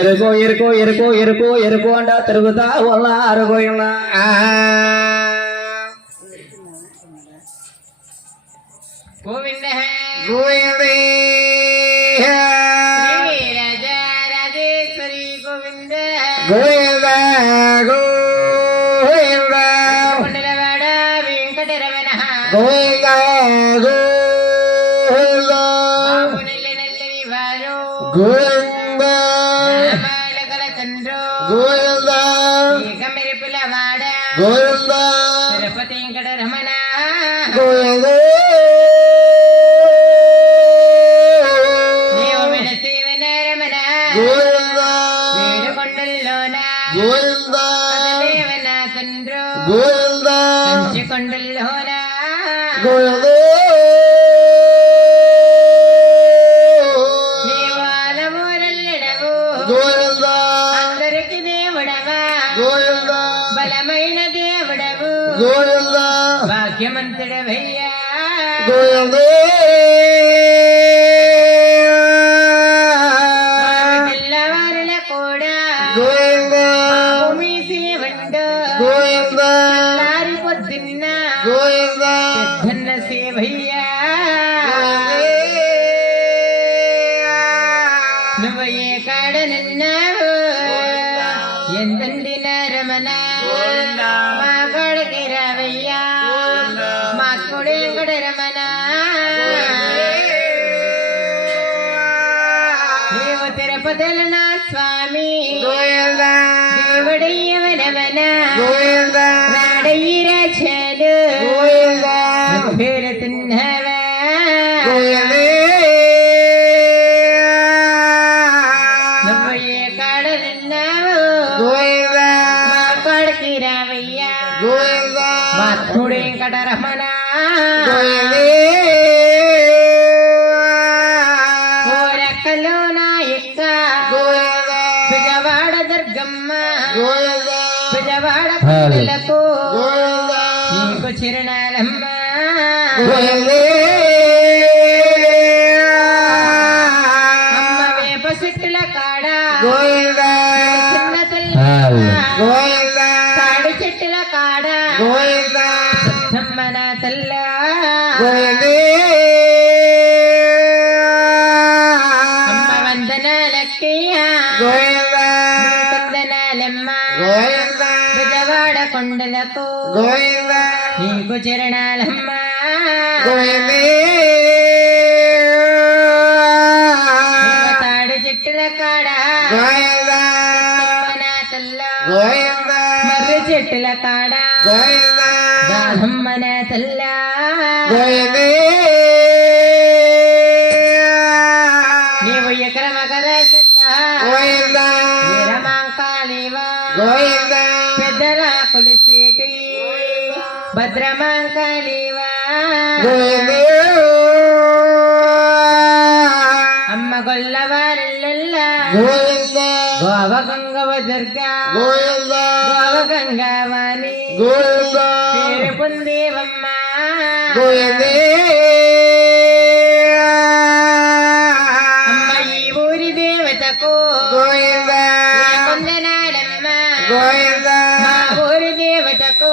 ఎరుకో ఎరుకో ఎరుకో ఎరుకో ఎరుకో అంట తిరుగుతా వల్ల అరుగోయన్న గోవింద గోవిందే రాజా రాజేశ్వరి గోవింద గోవింద గోవింద కొండలవాడ వెంకటరమణ గోవింద గోవింద నల్లని వారు గోవింద మాలకల తండ్రు గోవింద మెరుపుల వాడ గోవింద తిరుపతి వెంకటరమణ గోవింద గోవింద గోవింద కొండల్లోన గోవింద దేవాలమూరల్లెడవు గోవింద అందరికి దేవుడవా గోవింద బలమైన దేవుడవు గోవింద భాగ్యమంతుడవయ్యా గోవింద పిల్లవారుల కూడా గోవింద భూమి సేవండు గోవింద లారి పొద్దున్న గోవింద పెద్దన్న సేవయ్యా నువ్వు ఏ కాడనున్నావు ఎంతండి రమణ మా కాడికి రావయ్యా మా కొడే రమణ నీవు తిరుపతిలో నా స్వామి గోవింద దేవుడయ్యవనవన గోవింద రాడయ్యి రాచాడు గోవింద పేరుతున్నవా గోవింద నువ్వు ఏ కాడనున్నావు గోవింద మా కాడికి రావయ్యా గోవింద మా తోడే వెంకటరమణ ఓరక్కలో నా ఎక్క బిజవాడ దుర్గమ్మ బిజవాడ పిల్లలకు నీకు చిరునాలమ్మ అమ్మ వేప చెట్టుల కాడ చిన్న తల్లి తాడి చెట్టుల కాడ అమ్మ నా తల్ల అమ్మ వందనాలక్కయ్యా వందనాలమ్మ బిజవాడ కొండలకు నీకు చిరణాలమ్మ తాడి చెట్టుల కాడ అమ్మ నా తల్ల మర్రి చెట్టుల కాడ దాహమ్మ నా తల్ల నీవు ఎకరమకర వీరమాంకాళివా పెద్దలా కొలిసేటి భద్రమాంకాళివా అమ్మ గొల్లవారెల్లెల్లా గోవ గంగవ దుర్గా గోవ గంగావాణి పేరు పొందేవమ్మ అమ్మ ఈ ఊరి దేవతకు వందనాలమ్మ మా ఊరి దేవతకు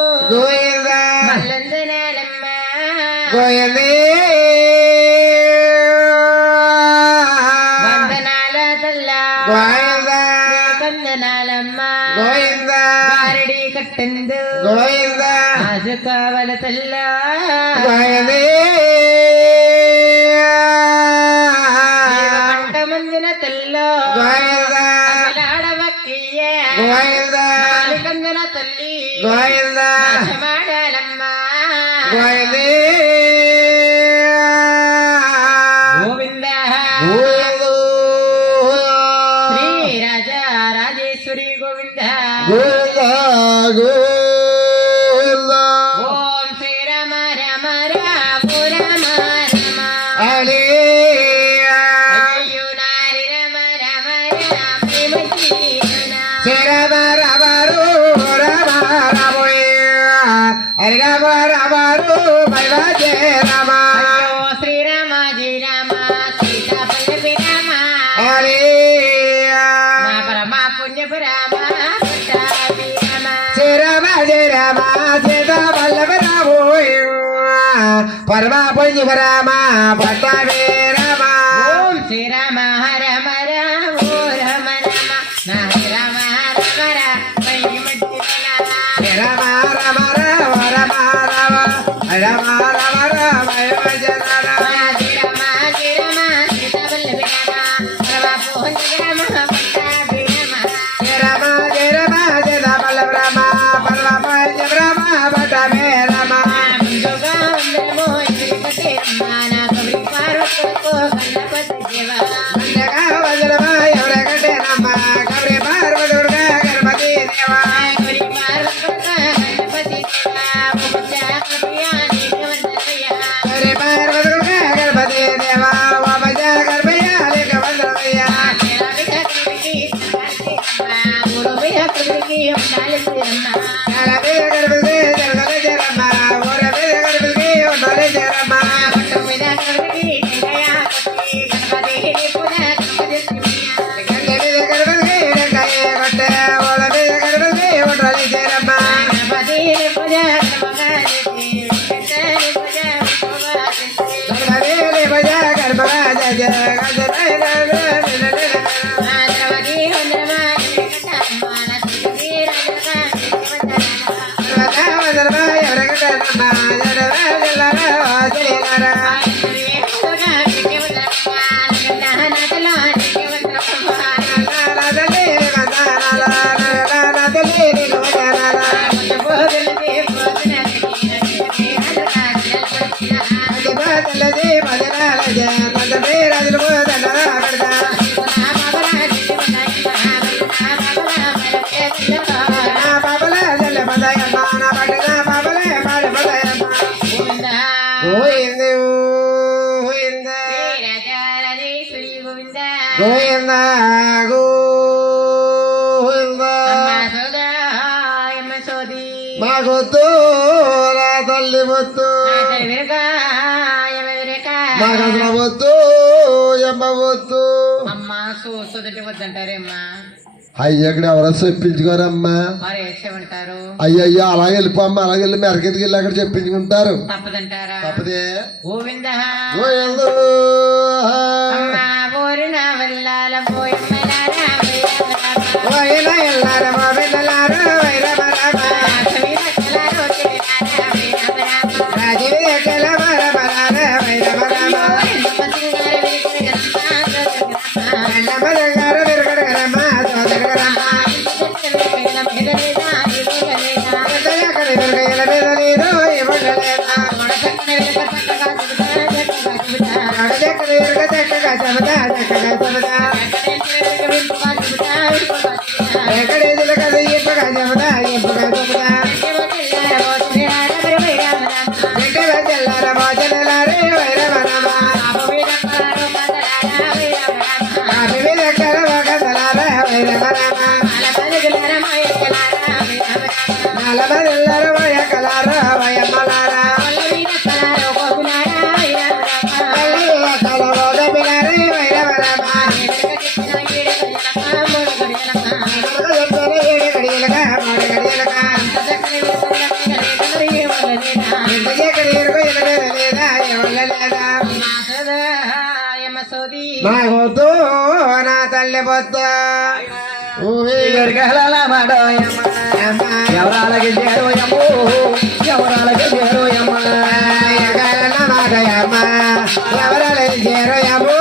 మల్లందనాలమ్మ వందనాల తల్లా వందనాలమ్మ గారడి కట్టందు ఆజు కావల తల్లా కంట మందిన తల్లో అమలాడవక్కయ్య కందన తల్లి నాశమాడాలమ్మ గోవింద శ్రీ రాజా రాజేశ్వరి గోవింద ఓం శ్రీ రామ రామ రామ శుభరామ పట్టవే రమ ఓం శ్రీరామ రమ రామ ఓ రమ రమ నా రామ రమ రామ రమ రమ రమ రమ రమ రమ రమ రమ జన రమ జయ రమ జన బల రమ బల రమ పట్టవే రమ మండగా వజ్రమ ఎవరగంటే రమ కబరి పార్వదుడుగా గణపతి దేవా కబరి పార్వదుడుగా గణపతి దేవా వామజ గర్భయ్య లేక వందరయ్య కరబే గర్భదే జరగల జరమ ఓరబే గర్భదే ఓనలే జరమ గంగబే గర్భదే రంగయ్య కొట్టే ఓరబే గర్భదే ఓనలే జరమ గర్భదే భజ గర్భ జయ గోవింద గోవింద మాకొద్దు నా తల్లి వద్దు మాకు అసలు వద్దు ఎమ్మ వద్దు అమ్మా చూస్తుందంటే వద్దంటారేమ్మా అయ్యక్కడ ఎవరో చెప్పించుకోరమ్మా మరి ఏమంటారు అయ్యయ్యో అలాగే వెళ్ళిపోమ్మా అలాగే వెళ్ళి మెరకెత్తికి వెళ్ళి అక్కడ చెప్పించుకుంటారు తప్పదంటారా తప్పదే గోవింద గోవింద అమ్మా ఊరిన వెళ్ళాల పోయిన ఎల్లారమ్మ వెళ్ళారు వైరమ రామ రాజీవి ఎక్కల మరమ రామ వైరమ రామ అన్నమ్మ దగ్గర విరగడగరమ్మ సోదరగరమ్మ ఎక్కడ విరగయల మీద లేదు ఇవ్వగలేదా అడదెక్కడ విరగ చక్కగా చెబుతా చక్కగా చెబుతా ఎక్కడ ఎదురు కదా ఇప్పగా చెబుతా ఇప్పగా చెబుతా ఎక్కడ తెల్లార మోచనలారే వైరమ రామ కాపి మీద ఎక్కడ ఒక తలారా వైరమ రామ నలబెల్లర వయకలారా వయమ్మలారా తలవోద పిలారే వైరమ రామ ఏడు గడియలుగా మూడు గడియలుగా ఇంత చీకటి ఎరుగు ఎనలేదు లేదా ఎవరు లేదా మా వద్దు నా తల్లి పొద్దు ఎవరాలకి చేరోయమ్మో ఎవరాలకి చేరోయమ్మ ఎవరాలకి చేరోయమ్ము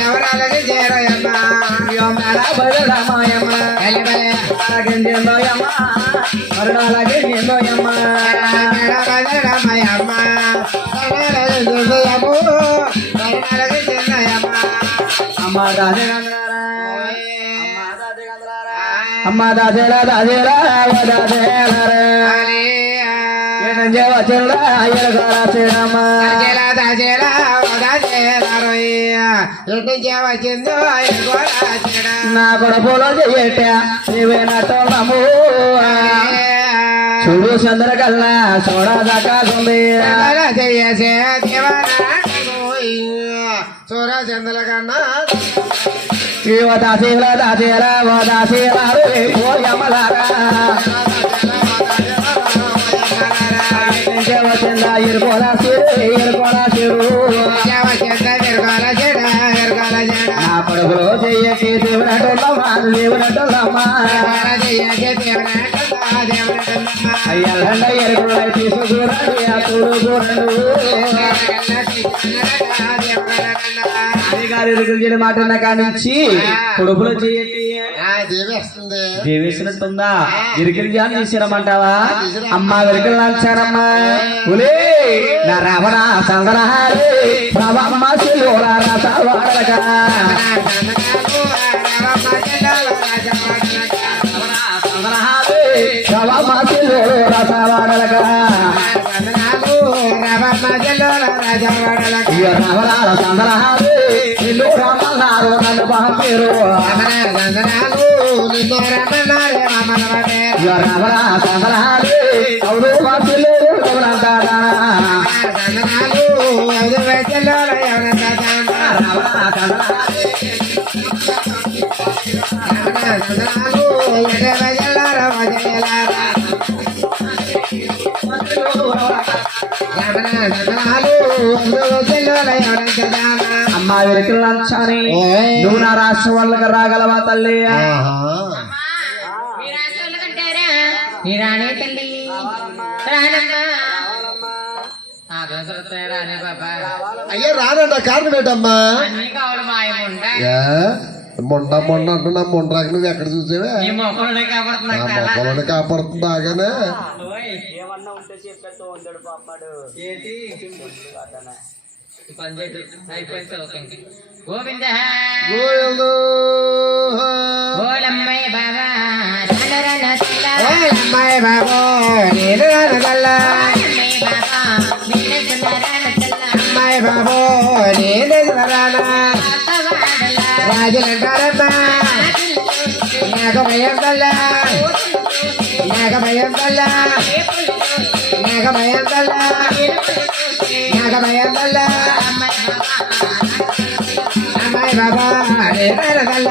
ఎవరాలకి చేరోయమ్మ బలరామాయమ్మ అలాగేందోయమ్మ మరణాలకి ఏందోయమ్మ రామయ్యమ్మ అమ్మ దాసేలా దాసేలా దాసేలారా వచ్చేలా అయ్యగారా శ్రీరామ వచ్చిందో నా కొడపులో చెయ్యట నీవే నటము చూడు చంద్రకల్లా చూడదాకా సూరచంద్ర కన్నా దాసేలా దాసేలా దాసేలారు పోయమలారా వచ్చిందా ఎరుకోలా సిరు కొడుకులో చెయ్యకి దేవునటోళ్ళమ్మా దేవునటోళ్ళమ్మా అయ్యల్లండ ఎరుగులై తీసుకురండి ఆ తోడు చూడండు గారి ఎరుగులు చేయడం మాట ఉన్న కానించి కొడుకులో చెయ్యకి దేవేసినట్టుందా ఇరికిలు జాన్ తీసిరమ్మంటావా అమ్మా వెరికలు నాచారమ్మా ఉలే నా రావణ సందరహారే రావమ్మ శిలోరా రస వాడలక రావమ్మ శిలోరా రస వాడలక రావణ సందరహారే నిన్ను రామన్నారు నన్ను పంపేరు రావణ సందరహారే అవును వాసులు ఎవరంటారా అమ్మా వెరికలు లంచాని నువ్వు నా రాష్ట్రం వాళ్ళకి రాగలవా తల్లి నీ రాణే తల్లి రానమ్మా రానే బాబా అయ్యా రానంట కారణం ఏంటమ్మా అన్ని కావాలి మాయముండా మొండ మొండ అంటున్నా మొండరాకి నువ్వు ఎక్కడ చూసావే నీ మొక్కలోనే కాపాడుతున్నా మొక్కలను కాపాడుతుంది బాగానే ఏమన్నా ఉంటే చెప్పేస్తూ ఉందడు పాపాడు గోవింద గోవిందో. గోలమ్మయ్య బాబా అమ్మాయి బాబు నేను రానగల్ల అమ్మాయి బాబు నేను రానా రాజులంటారమ్మా నాకు భయం కల్లా నాకు భయం కల్లా నాకు భయం కల్లా నాకు భయం కల్లా అమ్మాయి బాబా నేను రానగల్ల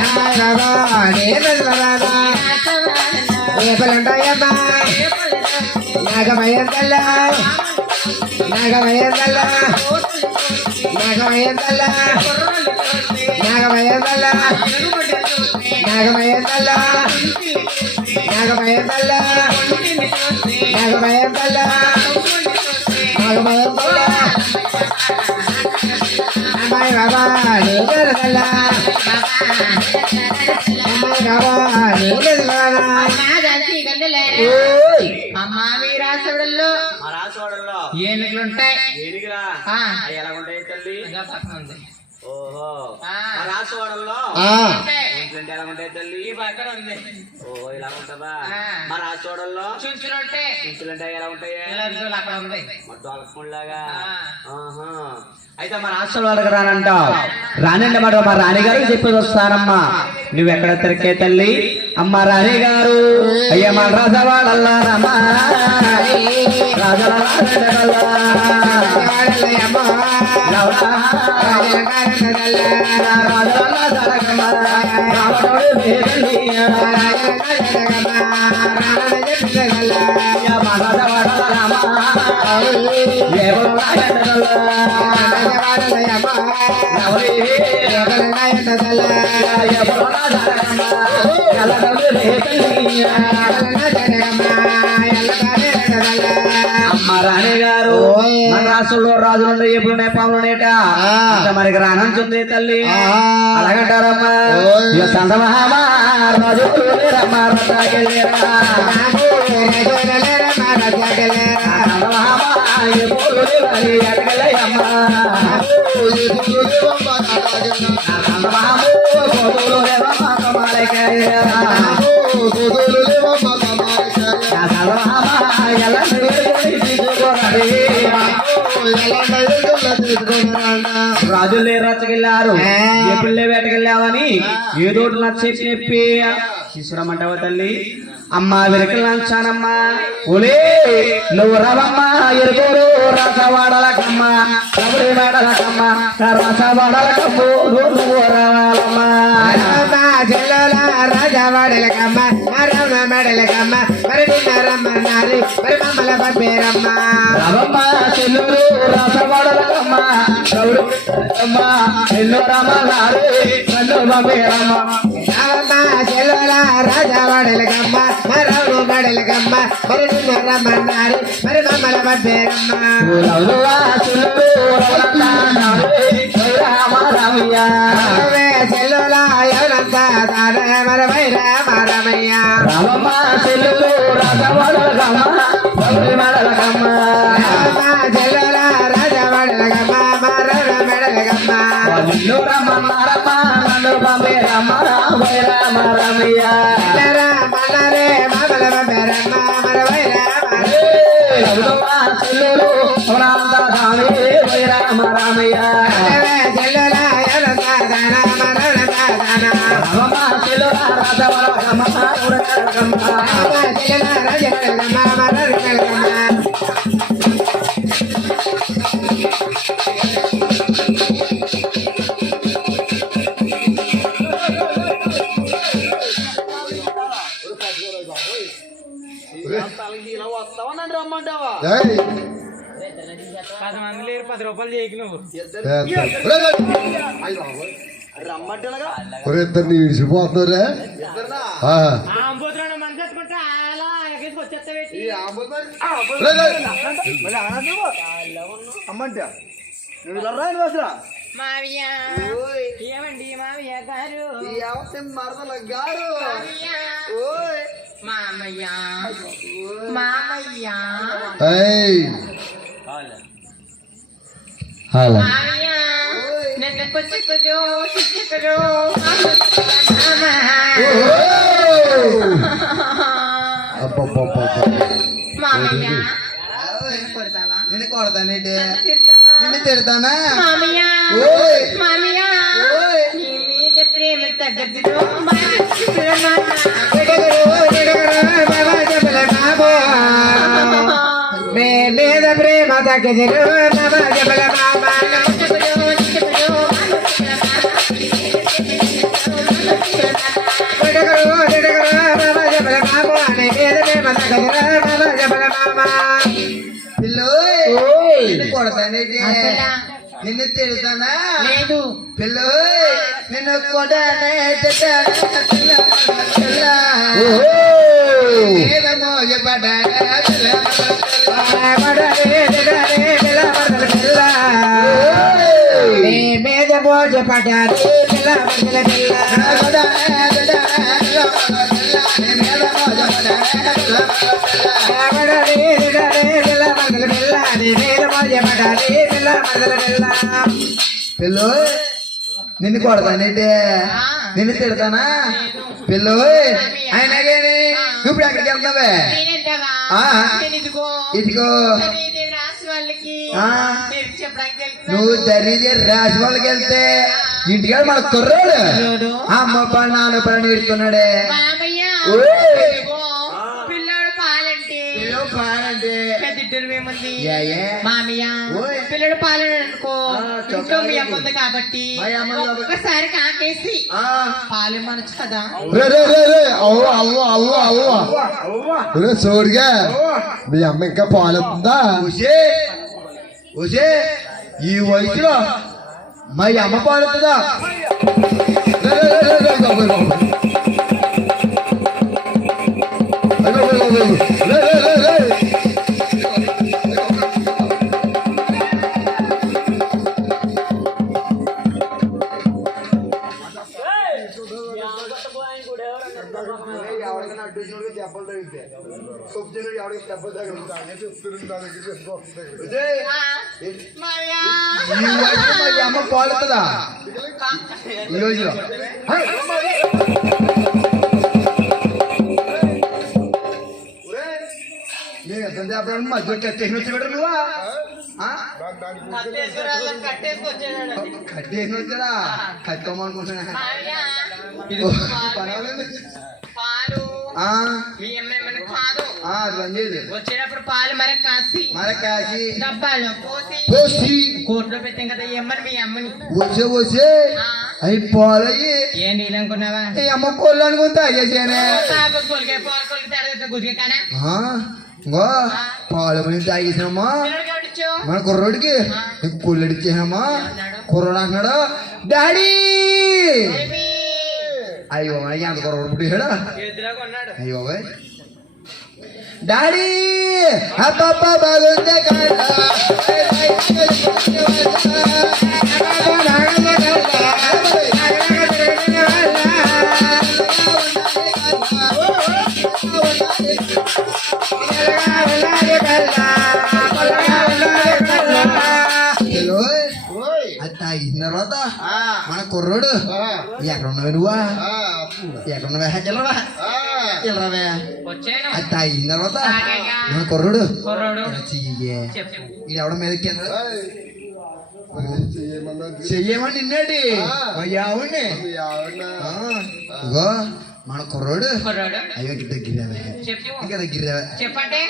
అమ్మాయి బాబా నేను రానా రేపులుంటాయమ్మా నాకు భయం కల్లా నాకు భయం కల్లా నాకు భయం కల్లా నాకు భయం కల్లా నాకు భయం కల్లా నాకు భయం కల్లా నాకు భయం కల్లా నాకు భయం కల్లా అమ్మాయి బాబా నేను కల్లా అమ్మాయి బాబా నేను అమ్మా మీ రాసవడల్లో మా రాసోడల్లో ఏనుగులుంటాయి ఏనుగులా ఆ, ఎలా ఉంటాయి తల్లి ఇంకా పక్కన ఉంది ఓహో ఆ. మా రాసోడల్లో ఉంటాయి. ఏంటంటే ఎలా ఉంటాయి తల్లి ఈ పక్కన ఉంది ఓహో ఇలా ఉంటుందా ఆ. మా రాసోడల్లో చుంచులుంటాయి చించులంటే ఎలా ఉంటాయి ఇలా చూడు అక్కడ ఉంది డోలకుండలాగా ఆ. అయితే మా రాష్ట్రం వాళ్ళకి రానంటావు రానండి మాట మా రాణిగారు చెప్పేది వస్తానమ్మా నువ్వెక్కడ తిరిగే తల్లి అమ్మ రాణి గారు అయ్యా మన రాజవాడల్లారమ్మా రాజల అమ్మ రాణి గారు మన రాష్ట్రంలో రాజులు ఎప్పుడు నేపాలంలోనేట మనకి రానంటుంది తల్లి అలాగంటారమ్మా సందమహామా రాజు రమ్మా రథాకెళ్ళేరా రాజులే రచ్చకెళ్ళారు ఎప్పుడులే వేటకెళ్ళావని ఏదోటి నచ్చేసి చెప్పి తీసుకురమ్మంటావా తల్లి అమ్మ వెనకలు లంచానమ్మా ఒలే నువ్వు రవమ్మ ఎరుకోరు రసవాడలకమ్మ రబడి మేడలకమ్మ రసవాడలకమ్ము నువ్వు రావాలమ్మా రాజవాడలకమ్మ రమ్మ మెడలకమ్మ మరి రమ్మన్నారు మరి మమ్మల పంపేరమ్మ రవమ్మ చెల్లూరు రసవాడలకమ్మ ఎన్నో రమలారే నన్ను పంపేరమ్మ రామమ్మ చెల్లుల రాజా వాడలకమ్మ మరవుడు వాడలకమ్మ మరి నిన్ను రమ్మన్నారు మరి మమ్మల్ని పంపేరమ్మ చెల్లుల ఎవరంతా తానే మరి వైరా మారమయ్య రామమ్మ చెల్లులు రసవడలకమ్మ మడలకమ్మ రామమ్మ చెల్లుల రాజా వాడలకమ్మ మరవుడు మెడలకమ్మ నిన్ను రమ్మన్నారమ్మ నన్ను పంపేరమ్మ వైరామ రమయ్య మన్నరే మమ్మల్ని పంపేరమ్మ మరి వైరా చెల్లులు స్వామి వైరామ రమయ్య చెల్లుల ఎవరంతా తానా మరవుడు తానా రామమ్మ చెల్లుల రసవడలకమ్మ ఉడకలకమ్మ చెల్లుల రాజా వాడలకమ్మ మరవుడు మెడలకమ్మ ఏయ్, 10 మంది లేరు 10 రూపాయలు చేయకు నువ్వు ఒరే ఇద్దరిని ఇడిచిపోతున్నారా ఆంబోతున్నా మనసు ఎత్తుకుంటా అలా ఎక్కడికి వచ్చేస్తా పెట్టి మావయ్య ఏమండి మావయ్య గారు మామయ్య మామయ్య మామయ్య నన్ను పుచ్చుకుడు చిచ్చుకుడు మామయ్య కొడతావా నిన్ను కొడతానేంటి తిడతావా? నిన్ను తిడతానా మామయ్య ఓయ్. మామయ్య ఓయ్. నీ మీద ప్రేమ తగ్గదు మే మీద ప్రేమ తగ్గదు బాబా జబల బాబా బాబా జబల బాబా నీ మీద ప్రేమ తగ్గదు బాబా జబల బాబా పిల్లు నిన్ను కొడతానేంటి నిన్ను తిడతానా లేదు పిల్లు నిన్ను కొడనే మీద మోజ పడ్డారు పిల్ల పిల్ల పిల్ల పిల్లు నిన్ను కొడతానంటే నిన్ను తిడతానా పిల్లు అయినాగాని ఇప్పుడు ఎక్కడికి వెళ్తావే నేనంటావా ఆ. నేను ఇదిగో ఇదిగో శనిదేవి రాశి వాళ్ళకి ఆ. నేను చెప్పడానికి వెళ్తున్నాను. నువ్వు దరిద్ర రాసి వాళ్ళకి వెళ్తే ఇంటికాడ మన కుర్రాడు కుర్రాడు. అమ్మ పని నాన్న పని నేర్చుకున్నాడే మామయ్య ఓయ్. ఇదిగో పిల్లాడు పాలంటే పెద్దిద్దరు ఏముంది ఏ, ఏ? మామయ్య ఓయ్. పిల్లడు పాలన అనుకో చొక్కా ఇంట్లో మీ లేదు. అమ్మ ఉంది కాబట్టి మా అమ్మ ఉంది కాబట్టి. ఒక్కసారి కాకేసి ఆ. పాలు మనచ్చు కదా ఒరే సోడిగా మీ అమ్మ ఇంకా పాలుతుందా ఉషే ఉషే ఈ వయసులో మా అమ్మ పాడుతుందా మామయ్య ఈ వయసులో మా అమ్మ పాడుతుందా ఈ వయసులో నేను ఎంత చెప్పడానికి మధ్యలో కట్టేసి వచ్చి పెట్టరు నువ్వా కట్టేసుకొచ్చాడు కట్టేసి వచ్చాడా కట్టుకోమనుకుంటున్నా పాలు ఆ, మీ అమ్మ కాదు అది రంజేది వచ్చేటప్పుడు పాలు మరక కాసి మన కాసి డబ్బాలో పోసి పోసి కోట్లో పెట్టాం కదా ఈ అమ్మని మీ అమ్మని వచ్చే అవి పాలయ్యి ఏ నీళ్ళనుకున్నావా ఈ అమ్మ కోళ్ళు అనుకుని తాగేసానే కొలికే పాలు కొలికి తేడా గురికే కానా ఇంకో పాలు పోయి తాగేసామా పిల్లడికి ఎవడిచ్చు? మన కుర్రోడికి నీకు పుల్లెడు ఇచ్చేసామా కుర్రోడు అంటున్నాడు డాడీ బేబీ. అయ్యో మనకి అంత కుర్రోడు పుట్టాడా అయ్యో డాడీ అబ్బబ్బా బాగుంది కదా అది తాగిన తర్వాత మన కుర్రోడు ఎక్కడ ఉన్నావు నువ్వా ఎక్కడ ఉన్నావా వెళ్ళరా వెళ్ళరావే వచ్చాను. అది తాగిన తర్వాత మన కుర్రోడు కుర్రోడు చెయ్యే చెప్పు. ఇది ఎవడ మీదకి చెయ్యమని నిన్నటి అయ్యావుండి ఇగో మన కుర్రోడు కుర్రోడు అయ్యో దగ్గర చెప్పు. ఇంకా దగ్గర చెప్పండి.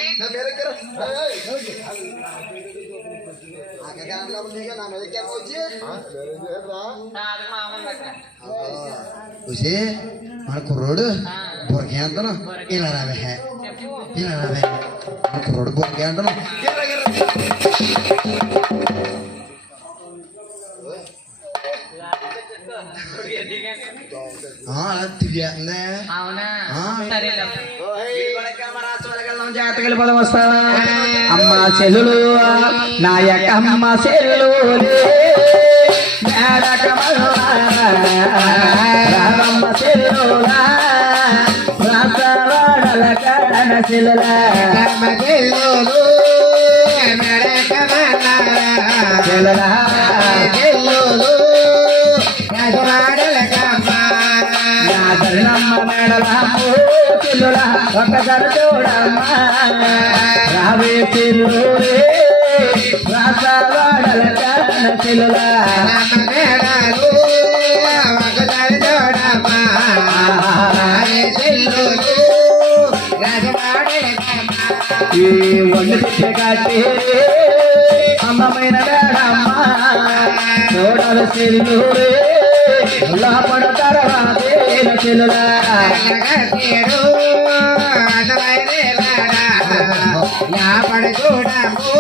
వచ్చి మన కుర్రోడు బొరకే అంతను ఇలా రావే ఇలా రావే మన కుర్రోడు బొరకే అంతను అలా తిరిగేస్తుందే అవునా? ఆ. సరేలే. జాతకలు పదం వస్తావా అమ్మ చెల్లులు నా యొక్క అమ్మ చెల్లు రామమ్మ చెల్లులా రాసవాడల కడన చెల్లులా చెల్లులా నా ధరణమ్మ మేడలమ్మ చెల్లులా ఒకసారి చూడమ్మా రావే చెల్లులే రాసవాడల కడన చెల్లులా ఈ ఒళ్ళు తిప్పే కాటి అమ్మమైన మేడమ్మ చూడాలి చెల్లులే లోపడ తర్వాతే చెల్లులా చూడము